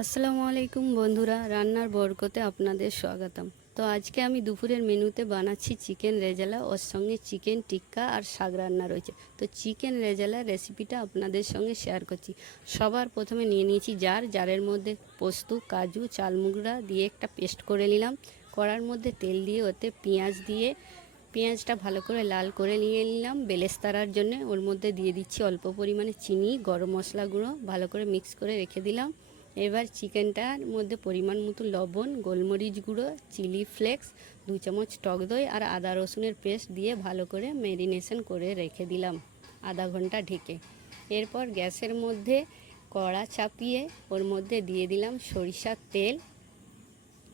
আসসালামু আলাইকুম বন্ধুরা, রান্নার বরকতে আপনাদের স্বাগতম। তো আজকে আমি দুপুরের মেনুতে বানাচ্ছি চিকেন রেজালা, ওর সঙ্গে চিকেন টিক্কা আর শাক রান্না রয়েছে। তো চিকেন রেজালা রেসিপিটা আপনাদের সঙ্গে শেয়ার করছি। সবার প্রথমে নিয়ে নিয়েছি জারের মধ্যে পোস্ত, কাজু, চালমুগড়া দিয়ে একটা পেস্ট করে নিলাম। কড়ার মধ্যে তেল দিয়ে ওতে পেঁয়াজ দিয়ে পেঁয়াজটা ভালো করে লাল করে নিয়ে নিলাম বেরেস্তার জন্য। ওর মধ্যে দিয়ে দিচ্ছি অল্প পরিমাণে চিনি, গরম মশলা গুঁড়ো, ভালো করে মিক্স করে রেখে দিলাম। এবার চিকেনটার মধ্যে পরিমাণ মতো লবণ, গোলমরিচ গুঁড়ো, চিলি ফ্লেক্স, 2 চামচ টক দই আর আদা রসুনের পেস্ট দিয়ে ভালো করে ম্যারিনেশন করে রেখে দিলাম আধা ঘন্টা ঢেকে। এরপর গ্যাসের মধ্যে কড়া চাপিয়ে ওর মধ্যে দিয়ে দিলাম সরিষার তেল।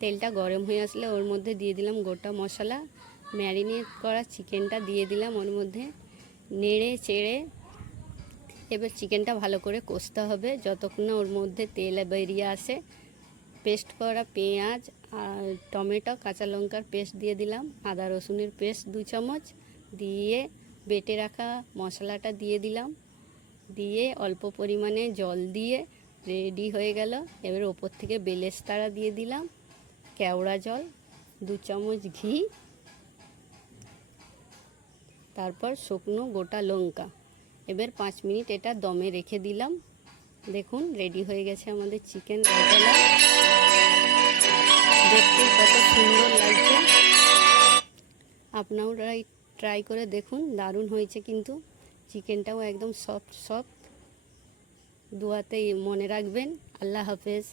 তেলটা গরম হয়ে আসলে ওর মধ্যে দিয়ে দিলাম গোটা মশলা, ম্যারিনেট করা চিকেনটা দিয়ে দিলাম ওর মধ্যে, নেড়ে চেড়ে এবার চিকেনটা ভালো করে কষতে হবে যতক্ষণ না ওর মধ্যে তেল বেরিয়ে আসে। পেস্ট করা পেঁয়াজ আর টমেটো, কাঁচা লঙ্কার পেস্ট দিয়ে দিলাম, আদা রসুনের পেস্ট 2 চামচ দিয়ে বেটে রাখা মশলাটা দিয়ে দিলাম, দিয়ে অল্প পরিমাণে জল দিয়ে রেডি হয়ে গেল। এবার ওপর থেকে বেরেস্তা দিয়ে দিলাম, কেওড়া জল, 2 চামচ ঘি, তারপর শুকনো গোটা লঙ্কা। এবার 5 মিনিট এটা দমে রেখে দিলাম। দেখুন রেডি হয়ে গেছে আমাদের চিকেন রেজালা। দেখতে কত সুন্দর লাগছে, আপনারা ট্রাই করে দেখুন, দারুণ হয়েছে কিন্তু। চিকেনটাও একদম সফট। দোয়াতে মনে রাখবেন। আল্লাহ হাফেজ।